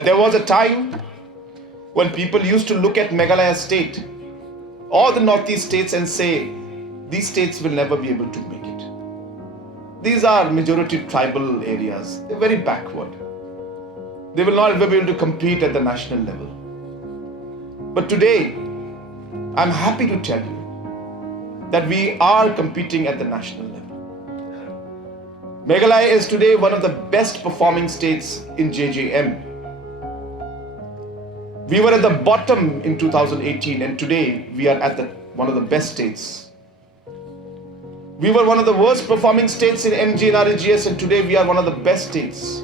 There was a time when people used to look at Meghalaya state or the northeast states and say, these states will never be able to make it. These are majority tribal areas. They're very backward. They will not ever be able to compete at the national level. But today, I'm happy to tell you that we are competing at the national level. Meghalaya is today one of the best performing states in JJM. We were at the bottom in 2018 and today we are at one of the best states. We were one of the worst performing states in MG and RAGS and today we are one of the best states.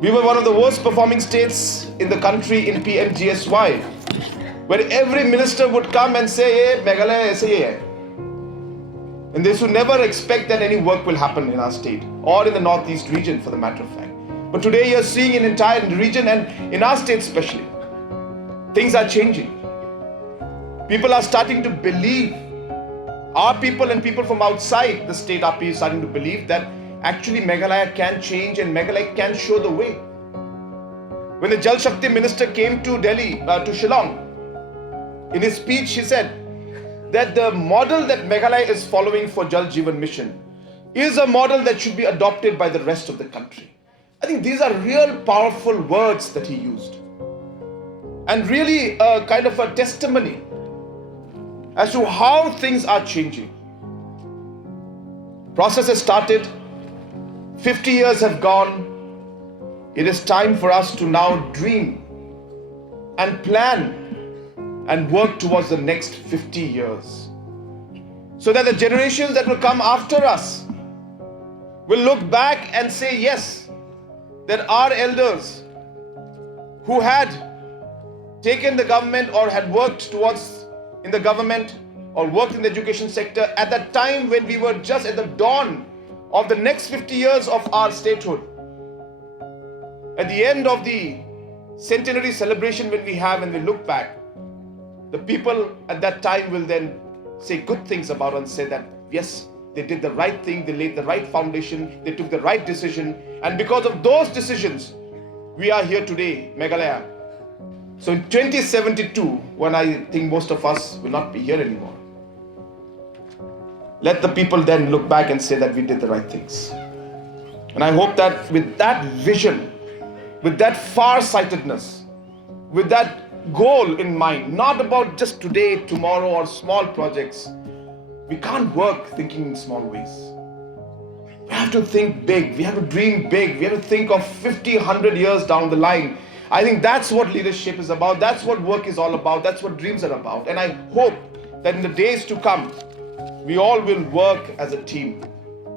We were one of the worst performing states in the country in PMGSY, where every minister would come and say, hey, Meghalaya aise hi hai. And they should never expect that any work will happen in our state or in the northeast region for the matter of fact. But today you're seeing an entire region and in our state especially, things are changing. People are starting to believe, our people and people from outside the state are starting to believe that actually Meghalaya can change and Meghalaya can show the way. When the Jal Shakti minister came to Delhi, to Shillong, in his speech he said that the model that Meghalaya is following for Jal Jeevan Mission is a model that should be adopted by the rest of the country. I think these are real powerful words that he used and really a kind of a testimony as to how things are changing. Process has started, 50 years have gone. It is time for us to now dream and plan and work towards the next 50 years so that the generations that will come after us will look back and say, yes, that our elders who had taken the government or had worked towards in the government or worked in the education sector at that time when we were just at the dawn of the next 50 years of our statehood. At the end of the centenary celebration when we look back, the people at that time will then say good things about us and say that yes, they did the right thing, they laid the right foundation, they took the right decision, and because of those decisions, we are here today, Meghalaya. So in 2072, when I think most of us will not be here anymore, let the people then look back and say that we did the right things. And I hope that with that vision, with that far-sightedness, with that goal in mind, not about just today, tomorrow, or small projects, we can't work thinking in small ways. We have to think big, we have to dream big, we have to think of 50, 100 years down the line. I think that's what leadership is about, that's what work is all about, that's what dreams are about. And I hope that in the days to come, we all will work as a team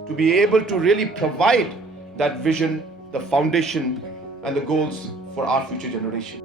to be able to really provide that vision, the foundation and the goals for our future generation.